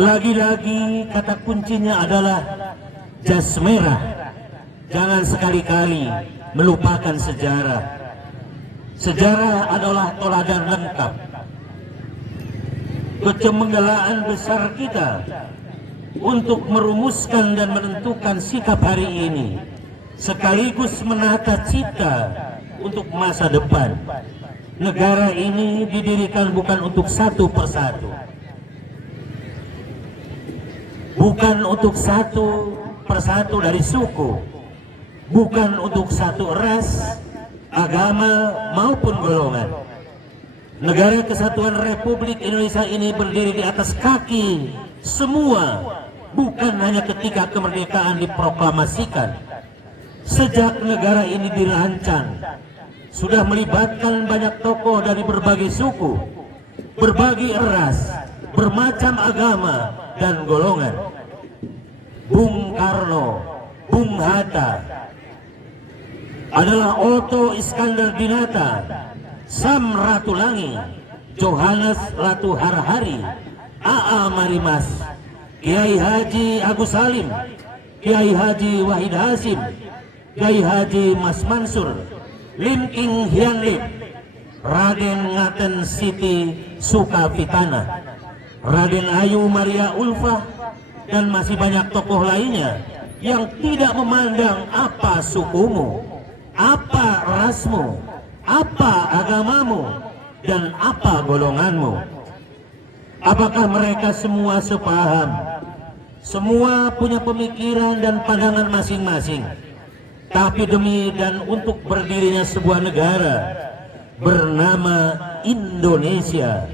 Lagi-lagi kata kuncinya adalah jas merah. Jangan sekali-kali melupakan sejarah. Sejarah adalah teladan lengkap. Kecemenggelaan besar kita untuk merumuskan dan menentukan sikap hari ini, sekaligus menata cita untuk masa depan. Negara ini didirikan bukan untuk satu persatu, bukan untuk satu persatu dari suku, bukan untuk satu ras, agama maupun golongan. Negara Kesatuan Republik Indonesia ini berdiri di atas kaki semua, bukan hanya ketika kemerdekaan diproklamasikan. Sejak negara ini dirancang, sudah melibatkan banyak tokoh dari berbagai suku, berbagai ras, bermacam agama dan golongan. Bung Karno, Bung Hatta, adalah Otto Iskandar Dinata, Sam Ratulangi, Johannes Latu Harhari, A.A. Marimas, Kiai Haji Agus Salim, Kiai Haji Wahid Hasim, Kiai Haji Mas Mansur, Lim King Hian Lip, Raden Ngaten Siti Sukavitana, Raden Ayu Maria Ulfah, dan masih banyak tokoh lainnya yang tidak memandang apa sukumu, apa rasmu, apa agamamu, dan apa golonganmu. Apakah mereka semua sepaham? Semua punya pemikiran dan pandangan masing-masing. Tapi demi dan untuk berdirinya sebuah negara bernama Indonesia,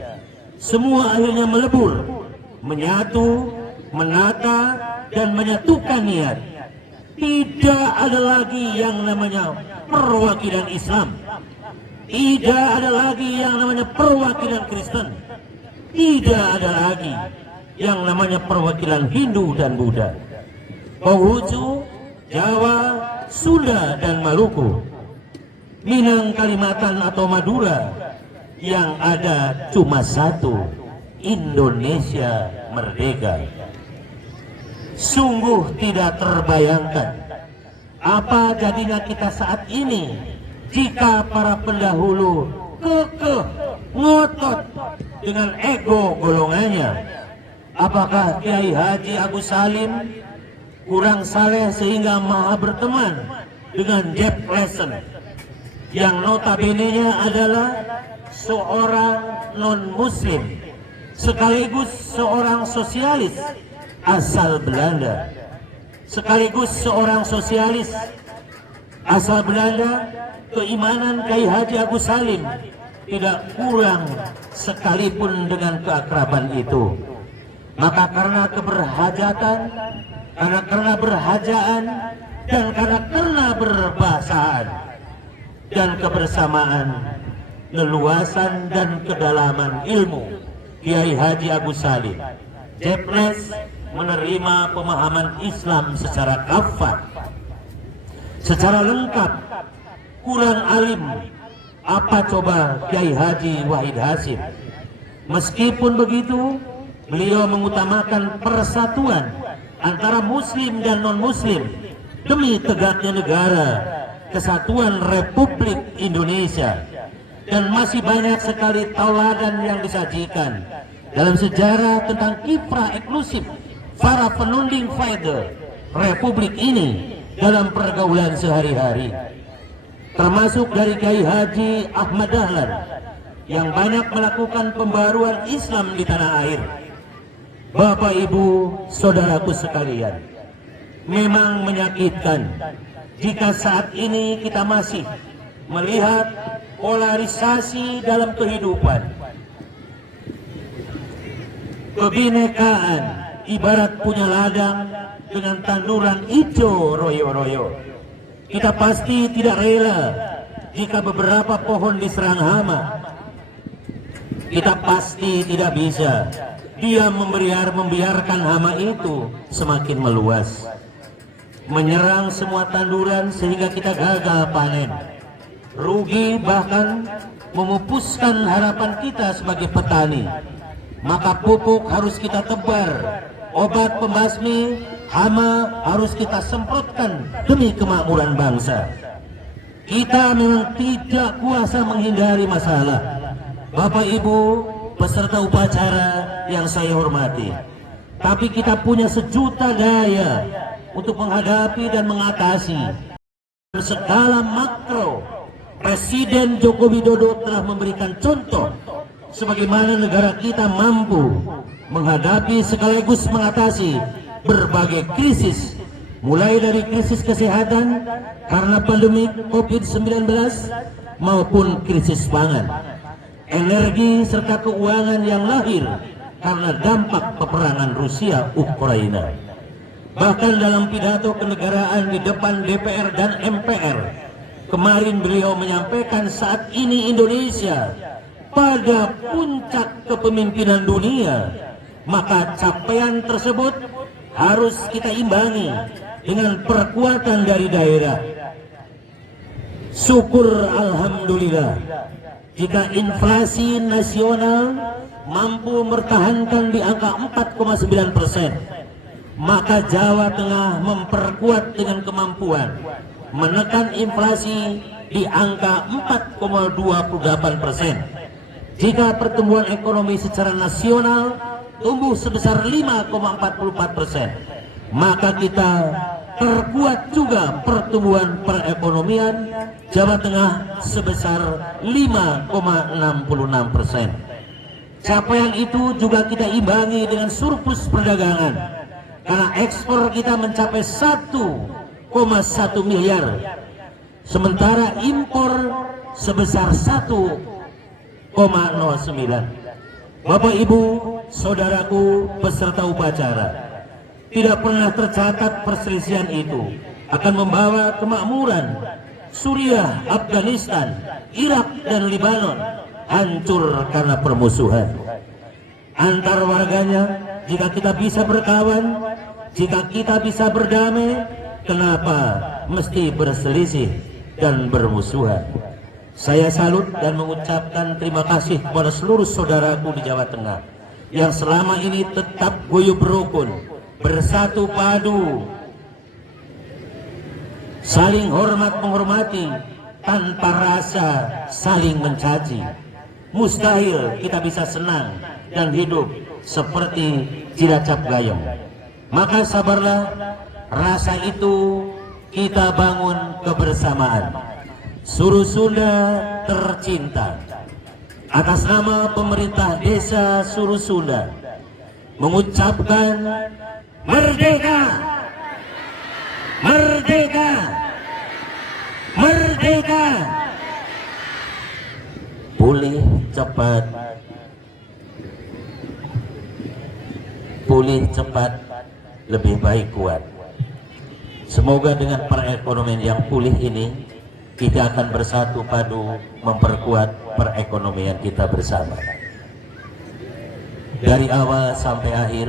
semua akhirnya melebur, menyatu, menata, dan menyatukan niat. Tidak ada lagi yang namanya perwakilan Islam, tidak ada lagi yang namanya perwakilan Kristen, tidak ada lagi yang namanya perwakilan Hindu dan Buddha, Konghucu, Jawa, Sunda, dan Maluku, Minang, Kalimantan, atau Madura. Yang ada cuma satu, Indonesia merdeka. Sungguh tidak terbayangkan apa jadinya kita saat ini jika para pendahulu kekeh ngotot dengan ego golongannya. Apakah Kiai Haji Agus Salim kurang saleh sehingga maha berteman dengan Jeff Lawson yang notabene-nya adalah seorang non-muslim sekaligus seorang sosialis asal Belanda, sekaligus seorang sosialis asal Belanda? Keimanan Kiai Haji Agus Salim tidak kurang sekalipun dengan keakraban itu. Maka karena keberhajatan, karena berhajaan, dan karena berbahasaan dan kebersamaan, leluasan dan kedalaman ilmu Kiai Haji Agus Salim, Jepres menerima pemahaman Islam secara kafah, secara lengkap. Kurang alim apa coba Kiai Haji Wahid Hasim? Meskipun begitu, beliau mengutamakan persatuan antara muslim dan non-muslim demi tegaknya negara Kesatuan Republik Indonesia. Dan masih banyak sekali tauladan yang disajikan dalam sejarah tentang kiprah eksklusif para penunding father Republik ini dalam pergaulan sehari-hari, termasuk dari Kiai Haji Ahmad Dahlan yang banyak melakukan pembaruan Islam di tanah air. Bapak, Ibu, saudaraku sekalian, memang menyakitkan jika saat ini kita masih melihat polarisasi dalam kehidupan. Kebinekaan ibarat punya ladang dengan tanduran hijau royo-royo. Kita pasti tidak rela jika beberapa pohon diserang hama. Kita pasti tidak bisa diam membiarkan hama itu semakin meluas, menyerang semua tanduran sehingga kita gagal panen, rugi, bahkan memupuskan harapan kita sebagai petani, maka pupuk harus kita tebar, obat pembasmi hama harus kita semprotkan demi kemakmuran bangsa. Kita memang tidak kuasa menghindari masalah. Bapak Ibu peserta upacara yang saya hormati, tapi kita punya sejuta daya untuk menghadapi dan mengatasi segala makro. Presiden Joko Widodo telah memberikan contoh sebagaimana negara kita mampu menghadapi sekaligus mengatasi berbagai krisis, mulai dari krisis kesehatan karena pandemi COVID-19 maupun krisis pangan, energi serta keuangan yang lahir karena dampak peperangan Rusia Ukraina. Bahkan dalam pidato kenegaraan di depan DPR dan MPR kemarin beliau menyampaikan saat ini Indonesia pada puncak kepemimpinan dunia, maka capaian tersebut harus kita imbangi dengan perkuatan dari daerah. Syukur alhamdulillah jika inflasi nasional mampu mempertahankan di angka 4,9%, maka Jawa Tengah memperkuat dengan kemampuan menekan inflasi di angka 4,28%. Jika pertumbuhan ekonomi secara nasional tumbuh sebesar 5,44%, maka kita terkuat juga pertumbuhan perekonomian Jawa Tengah sebesar 5,66%. Capaian itu juga kita imbangi dengan surplus perdagangan, karena ekspor kita mencapai 1,1 miliar, sementara impor sebesar 1,09. Bapak Ibu, saudaraku peserta upacara, tidak pernah tercatat perselisihan itu akan membawa kemakmuran. Suriah, Afghanistan, Irak dan Lebanon hancur karena permusuhan antar warganya. Jika kita bisa berkawan, jika kita bisa berdamai, kenapa mesti berselisih dan bermusuhan? Saya salut dan mengucapkan terima kasih kepada seluruh saudaraku di Jawa Tengah yang selama ini tetap guyub rukun, bersatu padu, saling hormat menghormati tanpa rasa saling mencaci. Mustahil kita bisa senang dan hidup seperti Cilacap Gayam. Maka sabarlah, rasa itu kita bangun kebersamaan. Suruh Sunda tercinta, atas nama pemerintah desa Suruh Sunda mengucapkan merdeka, merdeka, merdeka. Pulih cepat, pulih cepat, lebih baik kuat. Semoga dengan perekonomian yang pulih ini kita akan bersatu padu memperkuat perekonomian kita bersama. Dari awal sampai akhir,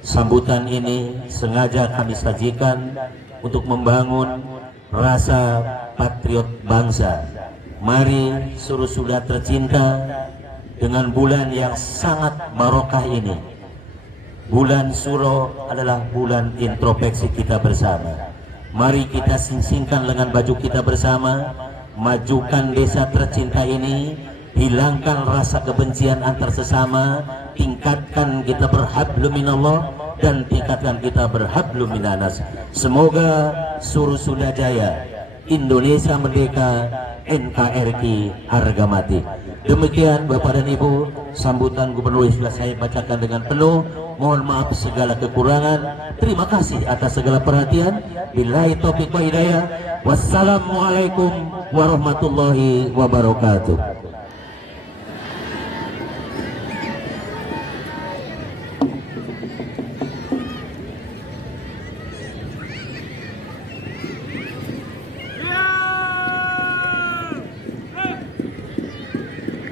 sambutan ini sengaja kami sajikan untuk membangun rasa patriot bangsa. Mari Suruh Sunda tercinta, dengan bulan yang sangat barokah ini, bulan Suro adalah bulan introspeksi kita bersama. Mari kita sing-singkan lengan baju kita bersama, majukan desa tercinta ini, hilangkan rasa kebencian antar sesama, tingkatkan kita berhablum minallah dan tingkatkan kita berhablum minanas. Semoga Suruh Sunda jaya, Indonesia merdeka, NKRI harga mati. Demikian Bapak dan Ibu, sambutan gubernur sudah saya bacakan dengan penuh. Mohon maaf segala kekurangan. Terima kasih atas segala perhatian. Billahi taufiq wa hidayah. Wassalamualaikum warahmatullahi wabarakatuh.